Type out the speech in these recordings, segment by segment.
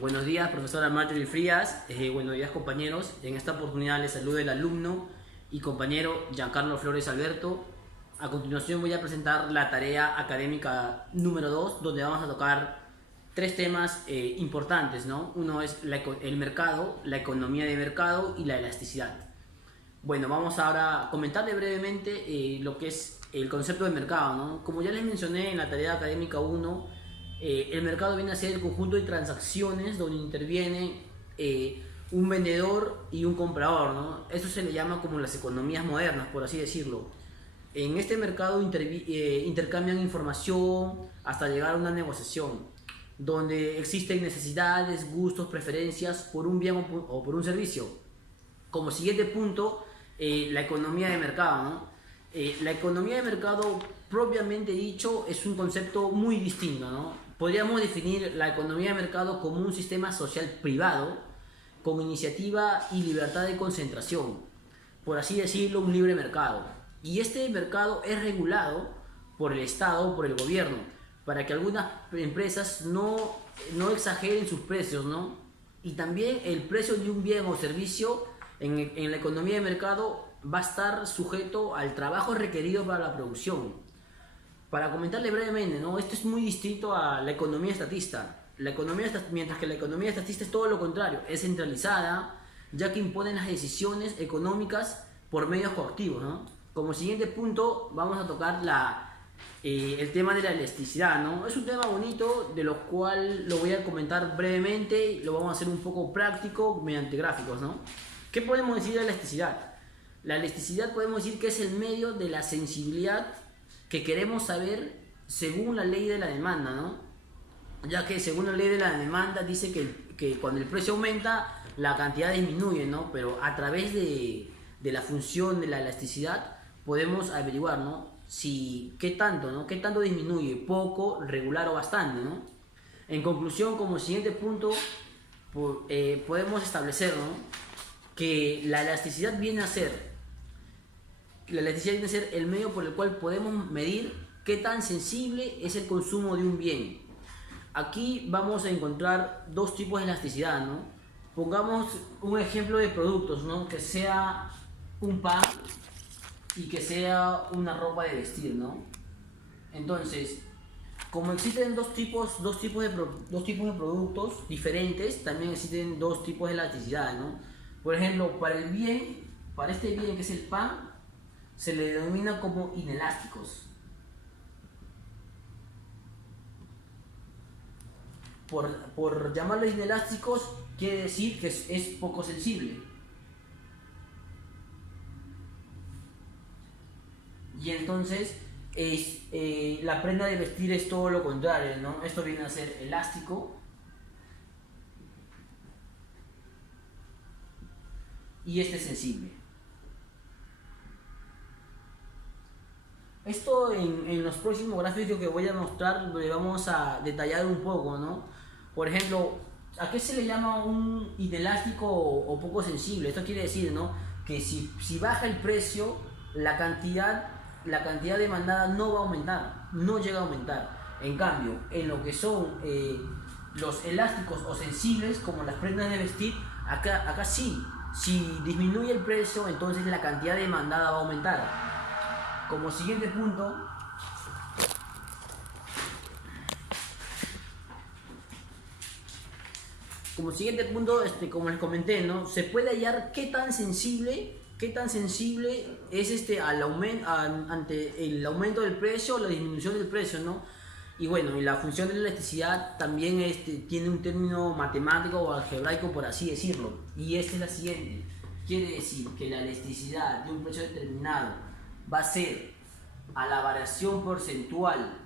Buenos días, profesora Marjorie Frías. Buenos días, compañeros. En esta oportunidad les saluda el alumno y compañero Giancarlo Flores Alberto. A continuación voy a presentar la tarea académica número 2, donde vamos a tocar tres temas importantes, ¿no? Uno es el mercado, la economía de mercado y la elasticidad. Bueno, vamos ahora a comentarle brevemente lo que es el concepto de mercado, ¿no? Como ya les mencioné en la tarea académica 1, el mercado viene a ser el conjunto de transacciones donde interviene un vendedor y un comprador, ¿no? Eso se le llama como las economías modernas, por así decirlo. En este mercado intercambian información hasta llegar a una negociación, donde existen necesidades, gustos, preferencias por un bien o por un servicio. Como siguiente punto, la economía de mercado, ¿no? La economía de mercado, propiamente dicho, es un concepto muy distinto, ¿no? Podríamos definir la economía de mercado como un sistema social privado con iniciativa y libertad de concentración, por así decirlo, un libre mercado. Y este mercado es regulado por el Estado, por el gobierno, para que algunas empresas no exageren sus precios, ¿no? Y también el precio de un bien o servicio en la economía de mercado va a estar sujeto al trabajo requerido para la producción. Para comentarle brevemente, ¿no? Esto es muy distinto a la economía estatista. Mientras que la economía estatista es todo lo contrario, es centralizada, ya que imponen las decisiones económicas por medios coactivos, ¿no? Como siguiente punto vamos a tocar el tema de la elasticidad, ¿no? Es un tema bonito, de lo cual lo voy a comentar brevemente, lo vamos a hacer un poco práctico mediante gráficos, ¿no? ¿Qué podemos decir de la elasticidad? La elasticidad podemos decir que es el medio de la sensibilidad que queremos saber según la ley de la demanda, ¿no? Ya que según la ley de la demanda dice que cuando el precio aumenta, la cantidad disminuye, ¿no? Pero a través de la función de la elasticidad podemos averiguar, ¿no? Si, qué tanto, ¿no? ¿Qué tanto disminuye? ¿Poco, regular o bastante, ¿no? En conclusión, como siguiente punto, podemos establecer, ¿no? Que la elasticidad viene a ser el medio por el cual podemos medir qué tan sensible es el consumo de un bien. Aquí vamos a encontrar dos tipos de elasticidad, ¿no? Pongamos un ejemplo de productos, ¿no? Que sea un pan y que sea una ropa de vestir, ¿no? Entonces, como existen dos tipos de productos diferentes, también existen dos tipos de elasticidad, ¿no? Por ejemplo, para este bien que es el pan, se le denomina como inelásticos. Por llamarlos inelásticos, quiere decir que es poco sensible. Y entonces, la prenda de vestir es todo lo contrario, ¿no? Esto viene a ser elástico. Y este es sensible. Esto en los próximos gráficos que voy a mostrar le vamos a detallar un poco, ¿no? Por ejemplo, ¿a qué se le llama un inelástico o poco sensible? Esto quiere decir, ¿no? Que si baja el precio, la cantidad demandada no va a aumentar, no llega a aumentar. En cambio, en lo que son los elásticos o sensibles, como las prendas de vestir, acá sí. Si disminuye el precio, entonces la cantidad demandada va a aumentar. Como siguiente punto, como les comenté, ¿no? Se puede hallar qué tan sensible es ante el aumento del precio o la disminución del precio, ¿no? Y bueno, y la función de la elasticidad también tiene un término matemático o algebraico, por así decirlo. Y esta es la siguiente. Quiere decir que la elasticidad de un precio determinado va a ser a la variación porcentual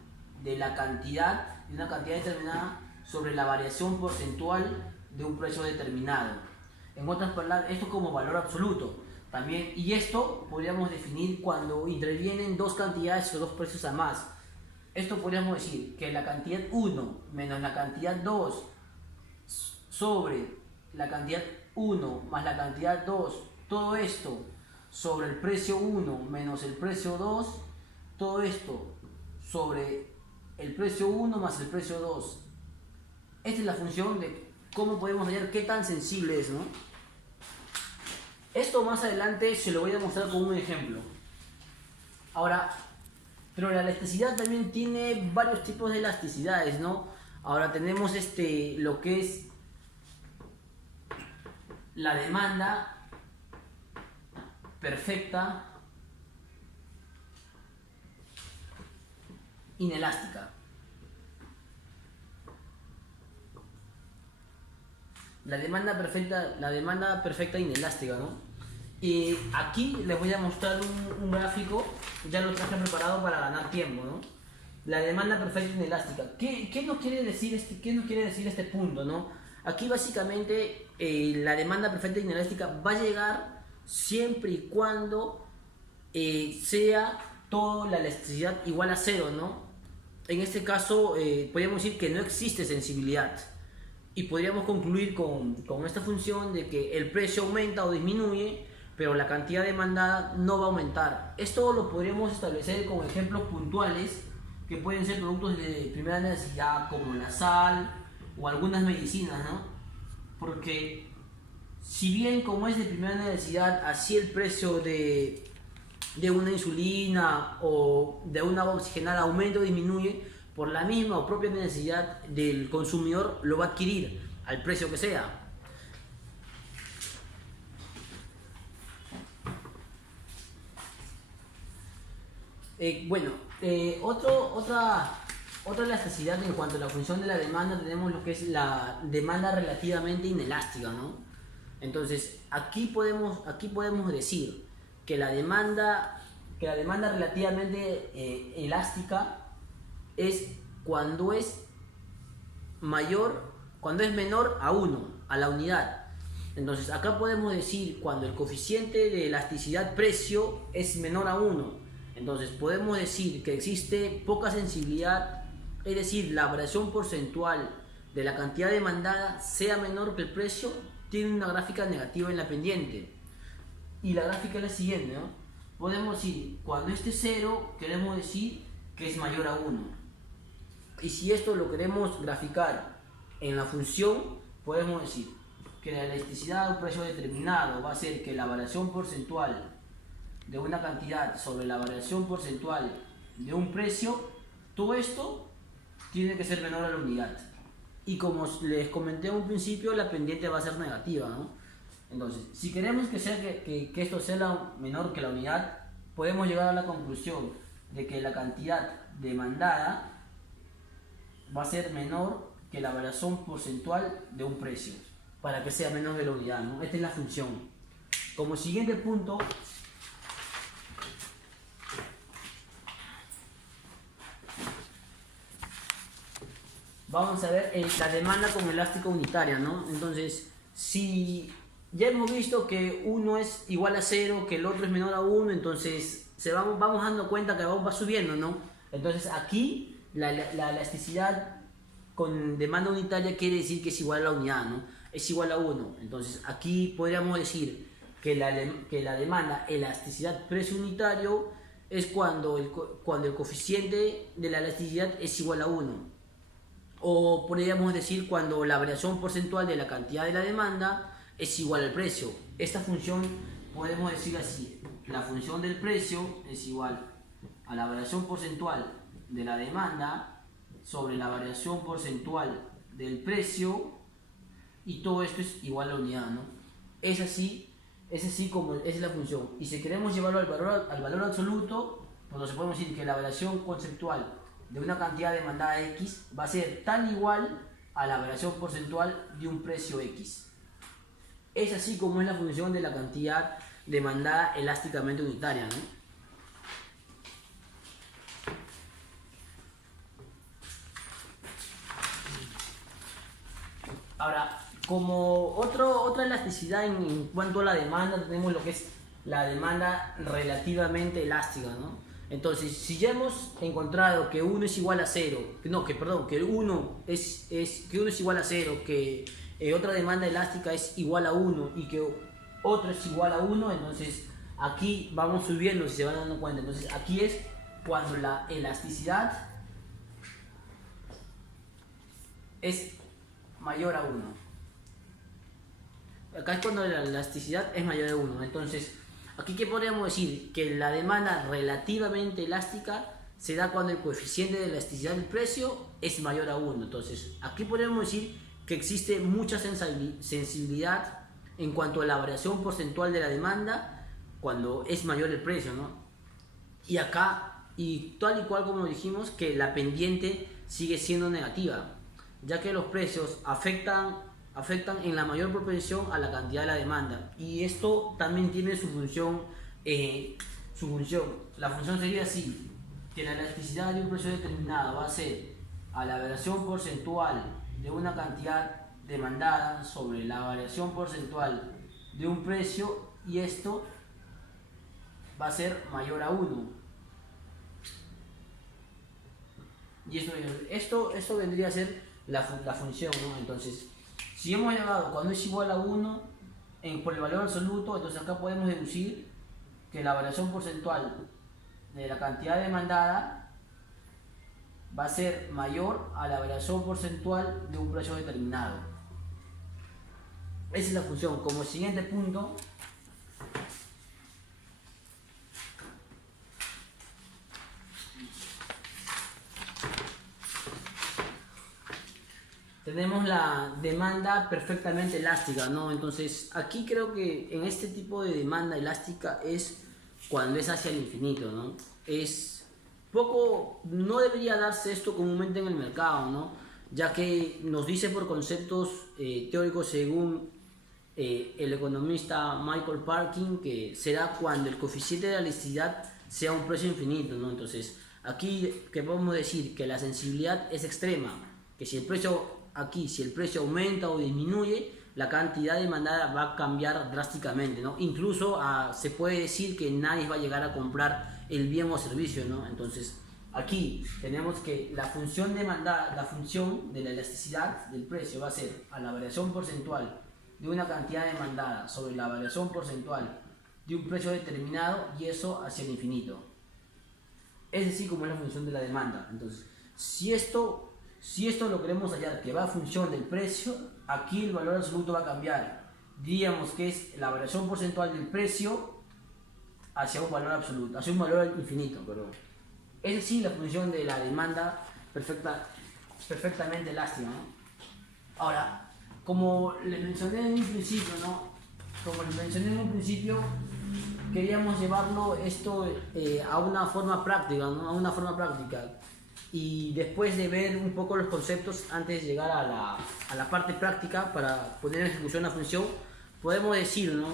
de una cantidad determinada sobre la variación porcentual de un precio determinado. En otras palabras, esto como valor absoluto. También, y esto podríamos definir cuando intervienen dos cantidades o dos precios a más. Esto podríamos decir que la cantidad 1 menos la cantidad 2 sobre la cantidad 1 más la cantidad 2, todo esto sobre el precio 1 menos el precio 2, todo esto sobre el precio 1 más el precio 2. Esta es la función cómo podemos hallar qué tan sensible es, ¿no? Esto más adelante se lo voy a mostrar con un ejemplo. Ahora, pero la elasticidad también tiene varios tipos de elasticidades, ¿no? Ahora tenemos lo que es la demanda perfecta inelástica. La demanda perfecta inelástica, ¿no? Y aquí les voy a mostrar un gráfico, ya lo traje preparado para ganar tiempo, ¿no? La demanda perfecta inelástica. ¿Qué nos quiere decir este punto, no? Aquí básicamente la demanda perfecta inelástica va a llegar siempre y cuando sea toda la elasticidad igual a cero, ¿no? En este caso podríamos decir que no existe sensibilidad. Y podríamos concluir con esta función de que el precio aumenta o disminuye, pero la cantidad demandada no va a aumentar. Esto lo podríamos establecer con ejemplos puntuales que pueden ser productos de primera necesidad como la sal o algunas medicinas, ¿no? Porque si bien como es de primera necesidad, así el precio de una insulina o de una agua oxigenada aumenta o disminuye, por la misma o propia necesidad del consumidor lo va a adquirir al precio que sea. Otra elasticidad en cuanto a la función de la demanda, tenemos lo que es la demanda relativamente inelástica, ¿no? Entonces aquí podemos decir que la demanda relativamente elástica es cuando es menor a 1, a la unidad. Entonces acá podemos decir cuando el coeficiente de elasticidad precio es menor a 1. Entonces podemos decir que existe poca sensibilidad, es decir, la variación porcentual de la cantidad demandada sea menor que el precio, tiene una gráfica negativa en la pendiente. Y la gráfica es la siguiente, ¿no? Podemos decir, cuando este es 0, queremos decir que es mayor a 1. Y si esto lo queremos graficar en la función, podemos decir que la elasticidad de un precio determinado va a ser que la variación porcentual de una cantidad sobre la variación porcentual de un precio, todo esto tiene que ser menor a la unidad. Y como les comenté en un principio, la pendiente va a ser negativa, ¿no? Entonces, si queremos que esto sea menor que la unidad, podemos llegar a la conclusión de que la cantidad demandada va a ser menor que la variación porcentual de un precio, para que sea menor de la unidad, ¿no? Esta es la función. Como siguiente punto, vamos a ver la demanda como elástica unitaria, ¿no? Entonces, si ya hemos visto que uno es igual a 0, que el otro es menor a 1, entonces vamos dando cuenta que va subiendo, ¿no? Entonces aquí la elasticidad con demanda unitaria quiere decir que es igual a la unidad, ¿no? Es igual a 1. Entonces aquí podríamos decir que la demanda elasticidad precio unitario es cuando el coeficiente de la elasticidad es igual a 1. O podríamos decir cuando la variación porcentual de la cantidad de la demanda es igual al precio. Esta función podemos decir así: la función del precio es igual a la variación porcentual de la demanda sobre la variación porcentual del precio, y todo esto es igual a la unidad, ¿no? Es así como es la función. Y si queremos llevarlo al valor absoluto, pues podemos decir que la variación conceptual de una cantidad demandada X va a ser tan igual a la variación porcentual de un precio X. Es así como es la función de la cantidad demandada elásticamente unitaria, ¿no? Ahora, como otra elasticidad en cuanto a la demanda, tenemos lo que es la demanda relativamente elástica, ¿no? Entonces, si ya hemos encontrado que 1 es igual a 0, que 1 es igual a 0, que otra demanda elástica es igual a 1 y que otro es igual a 1, entonces aquí vamos subiendo, si se van dando cuenta. Entonces aquí es cuando la elasticidad es mayor a 1. acá es cuando la elasticidad es mayor de 1. Entonces, aquí qué podríamos decir, que la demanda relativamente elástica se da cuando el coeficiente de elasticidad del precio es mayor a 1. Entonces, aquí podríamos decir que existe mucha sensibilidad en cuanto a la variación porcentual de la demanda cuando es mayor el precio, ¿no? Y acá, y tal y cual como dijimos, que la pendiente sigue siendo negativa, ya que los precios afectan en la mayor proporción a la cantidad de la demanda. Y esto también tiene su función. La función sería así, que la elasticidad de un precio determinado va a ser a la variación porcentual de una cantidad demandada sobre la variación porcentual de un precio, y esto va a ser mayor a 1. Y esto vendría a ser la función, ¿no? Entonces, si hemos llegado cuando es igual a 1 por el valor absoluto, entonces acá podemos deducir que la variación porcentual de la cantidad demandada va a ser mayor a la variación porcentual de un precio determinado. Esa es la función. Como siguiente punto, tenemos la demanda perfectamente elástica, ¿no? Entonces, aquí creo que en este tipo de demanda elástica es cuando es hacia el infinito, ¿no? No debería darse esto comúnmente en el mercado, ¿no? Ya que nos dice por conceptos teóricos según el economista Michael Parkin, que será cuando el coeficiente de elasticidad sea un precio infinito, ¿no? Entonces, aquí que podemos decir que la sensibilidad es extrema, que si el precio aumenta o disminuye, la cantidad demandada va a cambiar drásticamente, ¿no? Incluso se puede decir que nadie va a llegar a comprar el bien o servicio, ¿no? Entonces, aquí tenemos que la función de la elasticidad del precio va a ser a la variación porcentual de una cantidad demandada sobre la variación porcentual de un precio determinado, y eso hacia el infinito. Es decir, como es la función de la demanda. Entonces, si esto lo queremos hallar que va a función del precio, aquí el valor absoluto va a cambiar. Diríamos que es la variación porcentual del precio hacia un valor absoluto, hacia un valor infinito, perdón. Es decir, la función de la demanda perfectamente elástica, ¿no? Ahora, como les mencioné en un principio, queríamos llevarlo esto a una forma práctica, ¿no? A una forma práctica. Y después de ver un poco los conceptos antes de llegar a la parte práctica para poner en ejecución la función, podemos decir, ¿no?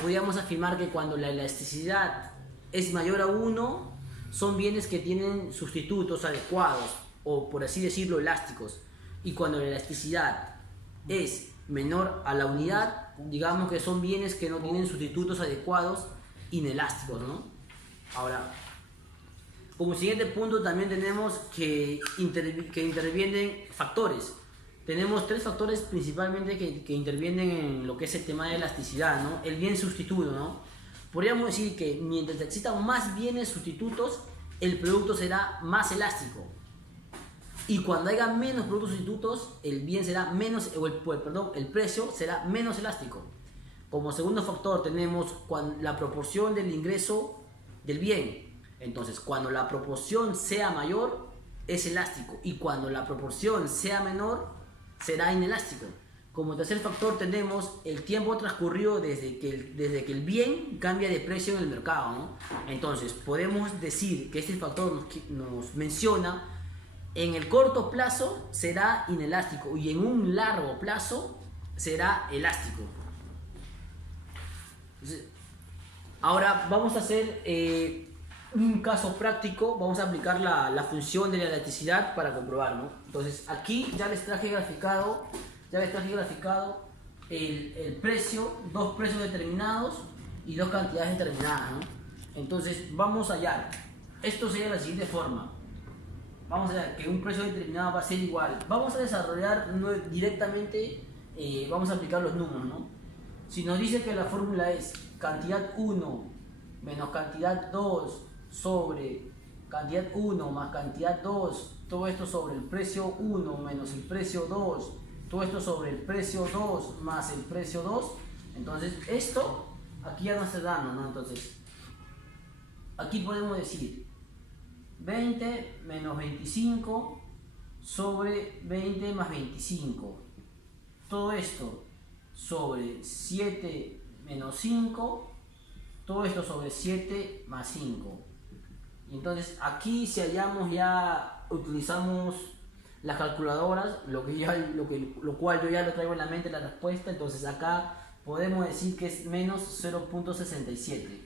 Podríamos afirmar que cuando la elasticidad es mayor a 1, son bienes que tienen sustitutos adecuados, o por así decirlo, elásticos. Y cuando la elasticidad es menor a la unidad, digamos que son bienes que no tienen sustitutos adecuados, inelásticos, ¿no? Ahora, como siguiente punto también tenemos que intervienen factores. Tenemos 3 factores principalmente que intervienen en lo que es el tema de elasticidad, ¿no? El bien sustituto, ¿no? Podríamos decir que mientras existan más bienes sustitutos, el producto será más elástico. Y cuando haya menos productos sustitutos, el precio será menos elástico. Como segundo factor tenemos la proporción del ingreso del bien. Entonces, cuando la proporción sea mayor, es elástico, y cuando la proporción sea menor, será inelástico. Como tercer factor tenemos el tiempo transcurrido desde que el bien cambia de precio en el mercado, ¿no? Entonces, podemos decir que este factor nos menciona: en el corto plazo será inelástico y en un largo plazo será elástico. Entonces, ahora vamos a hacer un caso práctico. Vamos a aplicar la función de la elasticidad para comprobar, ¿no? Entonces, aquí ya les traje graficado el precio, 2 precios determinados y 2 cantidades determinadas, ¿no? Entonces, vamos a hallar. Esto sería de la siguiente forma. Vamos a ver que un precio determinado va a ser igual. Vamos a desarrollar directamente, vamos a aplicar los números, ¿no? Si nos dice que la fórmula es cantidad 1 menos cantidad 2 sobre cantidad 1 más cantidad 2, todo esto sobre el precio 1 menos el precio 2 todo esto sobre el precio 2 más el precio 2, entonces esto aquí ya no está dando, ¿no? Entonces aquí podemos decir 20 menos 25 sobre 20 más 25, todo esto sobre 7 menos 5, todo esto sobre 7 más 5. Y entonces aquí si hallamos ya, utilizamos las calculadoras, lo cual yo ya lo traigo en la mente la respuesta, entonces acá podemos decir que es menos 0.67.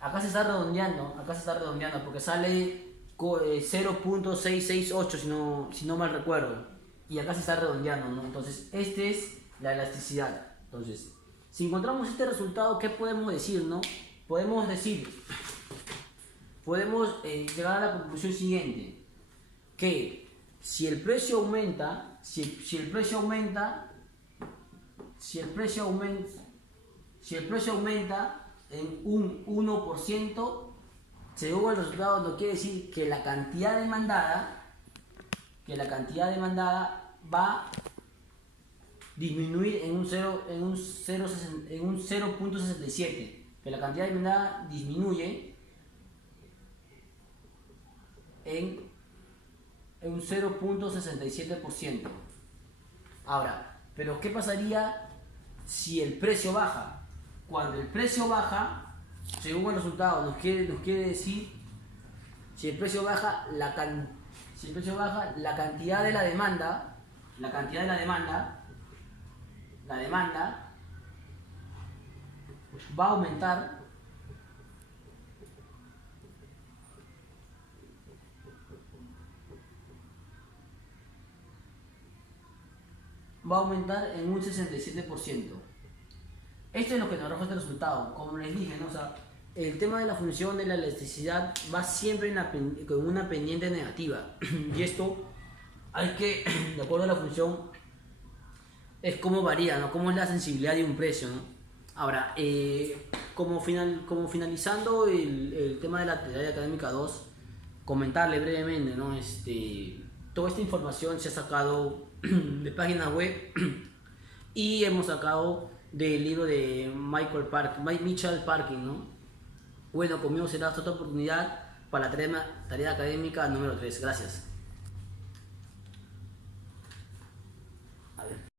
Acá se está redondeando, porque sale 0.668 si no mal recuerdo. Y acá se está redondeando, ¿no? Entonces, esta es la elasticidad. Entonces, si encontramos este resultado, ¿qué podemos decir, no? Podemos llegar a la conclusión siguiente, que si el precio aumenta, en un 1%, según el resultado, no quiere decir que la cantidad demandada va a disminuir en un 0.67, que la cantidad demandada disminuye en un 0.67%. Ahora, pero ¿qué pasaría si el precio baja? Cuando el precio baja, según el resultado, nos quiere decir, si el precio baja, la cantidad de la demanda va a aumentar en un 67%. Esto es lo que nos arroja este resultado. Como les dije, ¿no? O sea, el tema de la función de la elasticidad va siempre con una pendiente negativa. Y esto hay que, de acuerdo a la función, es cómo varía, ¿no? Cómo es la sensibilidad de un precio, ¿no? Ahora, como finalizando el tema de la teoría académica 2, comentarle brevemente, ¿no? Toda esta información se ha sacado de páginas web y hemos sacado del libro de Michael Parkin, ¿no? Bueno, conmigo será hasta otra oportunidad para la tarea académica número 3. Gracias.